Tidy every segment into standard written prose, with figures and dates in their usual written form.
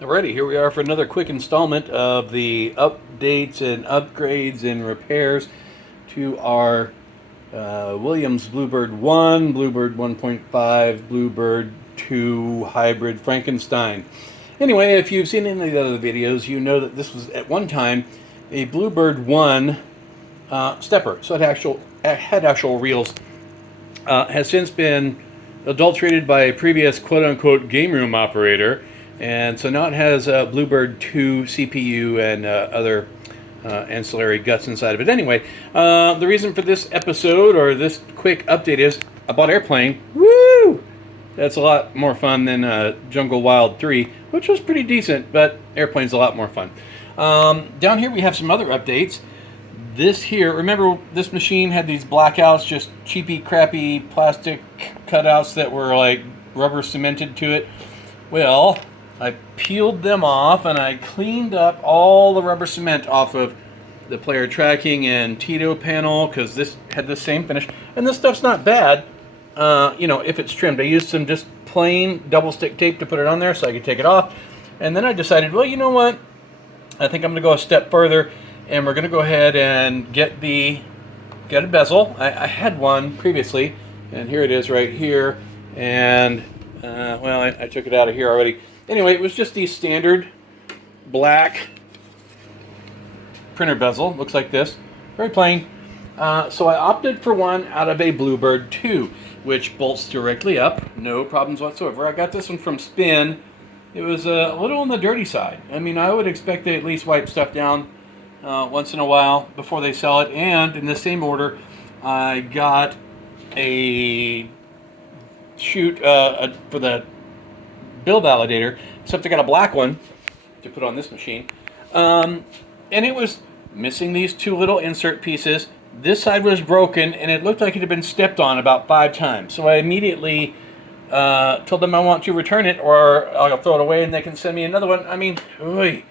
Alrighty, here we are for another quick installment of the updates and upgrades and repairs to our Williams Bluebird 1, Bluebird 1.5, Bluebird 2 hybrid Frankenstein. Anyway, if you've seen any of the other videos, you know that this was at one time a Bluebird 1 stepper, so it had actual reels. Has since been adulterated by a previous quote-unquote game room operator, and so now it has a Bluebird 2 CPU and other ancillary guts inside of it. Anyway, the reason for this episode, or this quick update, is I bought Airplane. Woo! That's a lot more fun than Jungle Wild 3, which was pretty decent, but Airplane's a lot more fun. Down here we have some other updates. This here, remember this machine had these blackouts, just cheapy, crappy plastic cutouts that were like rubber cemented to it? Well, I peeled them off and I cleaned up all the rubber cement off of the player tracking and Tito panel, because this had the same finish. And this stuff's not bad, you know, if it's trimmed. I used some just plain double stick tape to put it on there so I could take it off. And then I decided, well, you know what? I think I'm going to go a step further, and we're going to go ahead and get a bezel. I had one previously, and here it is right here. And, well, I took it out of here already. Anyway, it was just the standard black printer bezel. Looks like this. Very plain. So I opted for one out of a Bluebird 2, which bolts directly up. No problems whatsoever. I got this one from Spin. It was a little on the dirty side. I mean, I would expect they at least wipe stuff down once in a while before they sell it. And in the same order, I got a chute for the build validator, except I got a black one to put on this machine. And it was missing these two little insert pieces. This side was broken, and it looked like it had been stepped on about 5 times. So I immediately told them I want to return it, or I'll throw it away and they can send me another one. I mean, oy,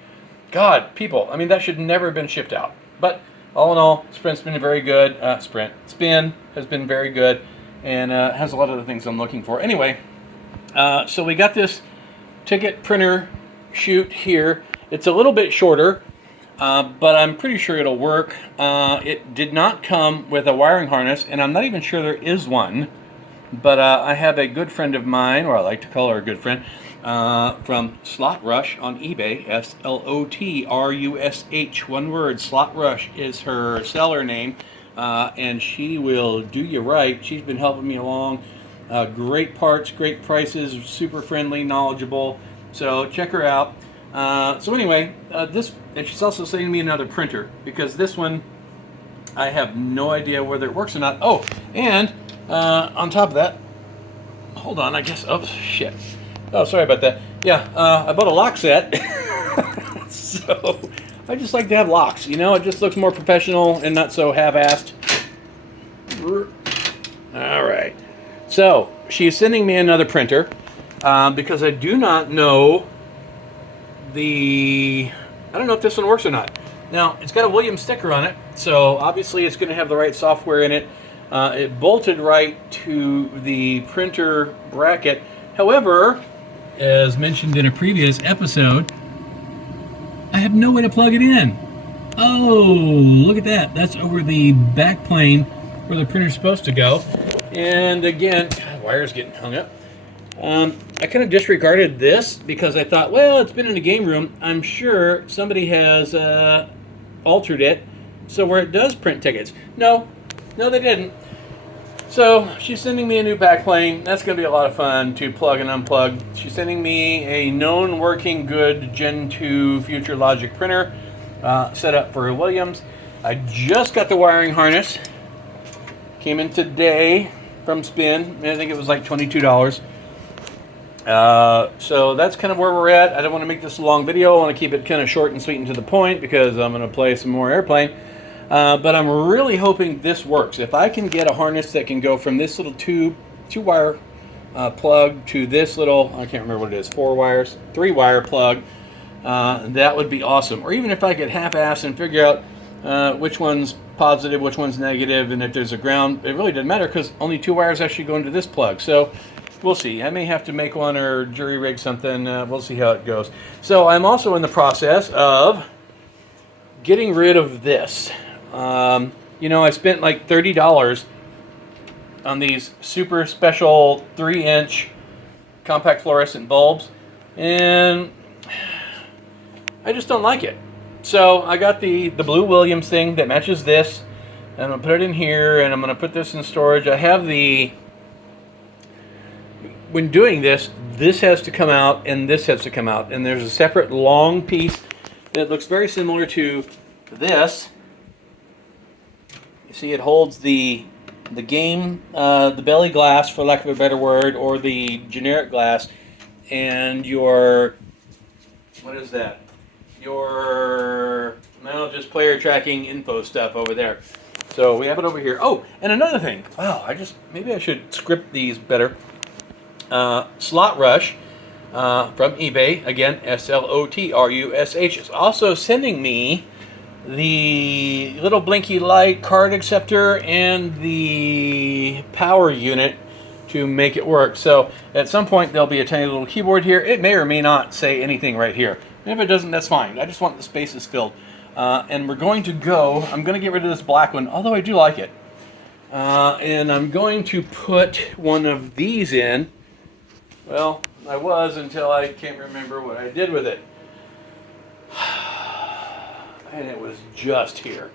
God, people, I mean, that should never have been shipped out. But all in all, Sprint's been very good. Spin has been very good, and has a lot of the things I'm looking for. Anyway, so we got this ticket printer chute here. It's a little bit shorter, but I'm pretty sure it'll work. It did not come with a wiring harness, and I'm not even sure there is one. But I have a good friend of mine, or I like to call her a good friend, from Slot Rush on eBay, SLOTRUSH, one word. Slot Rush is her seller name, and she will do you right. She's been helping me along. Great parts, great prices, super friendly, knowledgeable. So check her out. So anyway, and she's also sending me another printer, because this one, I have no idea whether it works or not. Oh, and on top of that, hold on, I guess, oh shit. Oh, sorry about that. Yeah, I bought a lock set. So I just like to have locks, you know, it just looks more professional and not so half-assed. All right. So she's sending me another printer, because I do not know I don't know if this one works or not. Now, it's got a Williams sticker on it, so obviously it's going to have the right software in it. It bolted right to the printer bracket. However, as mentioned in a previous episode, I have no way to plug it in. Oh, look at that. That's over the back plane where the printer's supposed to go. And again, God, wire's getting hung up. I kind of disregarded this because I thought, well, it's been in a game room. I'm sure somebody has altered it so where it does print tickets. No, they didn't. So she's sending me a new backplane. That's going to be a lot of fun to plug and unplug. She's sending me a known working good Gen 2 Future Logic printer set up for a Williams. I just got the wiring harness. Came in today from Spin. I think it was like $22. So that's kind of where we're at. I don't want to make this a long video. I want to keep it kind of short and sweet and to the point, because I'm going to play some more Airplane. But I'm really hoping this works. If I can get a harness that can go from this little two-wire plug to this little, I can't remember what it is, 3-wire plug, that would be awesome. Or even if I could half-ass and figure out which one's positive, which one's negative, and if there's a ground, it really doesn't matter, because only 2 wires actually go into this plug. So we'll see. I may have to make one or jury rig something. We'll see how it goes. So I'm also in the process of getting rid of this. You know, I spent like $30 on these super special 3-inch compact fluorescent bulbs, and I just don't like it. So I got the blue Williams thing that matches this, and I'm going to put it in here, and I'm going to put this in storage. I have when doing this has to come out, and this has to come out, and there's a separate long piece that looks very similar to this. You see it holds the game, the belly glass, for lack of a better word, or the generic glass, and your, what is that? Your, well, just player tracking info stuff over there. So we have it over here. Oh, and another thing. Wow, maybe I should script these better. Slot Rush from eBay, again, SLOTRUSH, is also sending me the little blinky light, card acceptor, and the power unit to make it work. So at some point there'll be a tiny little keyboard here. It may or may not say anything right here. If it doesn't, that's fine. I just want the spaces filled. And we're going to I'm going to get rid of this black one, although I do like it. And I'm going to put one of these in. Well, I was, until I can't remember what I did with it. And it was just here.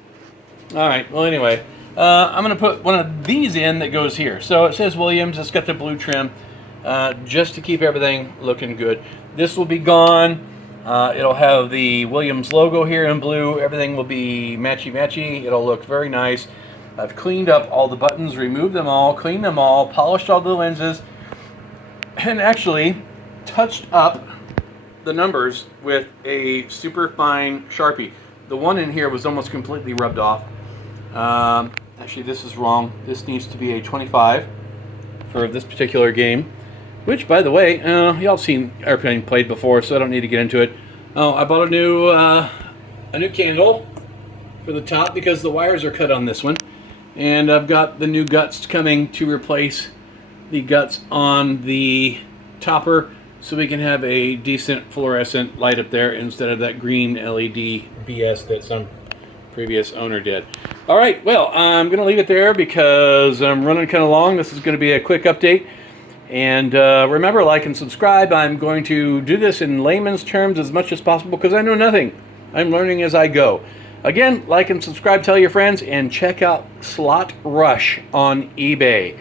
Alright, well anyway, I'm going to put one of these in that goes here. So it says Williams, it's got the blue trim, just to keep everything looking good. This will be gone. It'll have the Williams logo here in blue. Everything will be matchy-matchy. It'll look very nice. I've cleaned up all the buttons, removed them all, cleaned them all, polished all the lenses, and actually touched up the numbers with a super fine Sharpie. The one in here was almost completely rubbed off. Actually, this is wrong. This needs to be a 25 for this particular game. Which, by the way, y'all seen Airplane played before, so I don't need to get into it. Oh, I bought a new candle for the top because the wires are cut on this one, and I've got the new guts coming to replace the guts on the topper, so we can have a decent fluorescent light up there instead of that green LED BS that some previous owner did. All right, well, I'm going to leave it there because I'm running kind of long. This is going to be a quick update. And remember, like and subscribe. I'm going to do this in layman's terms as much as possible because I know nothing. I'm learning as I go. Again, like and subscribe, tell your friends, and check out Slot Rush on eBay.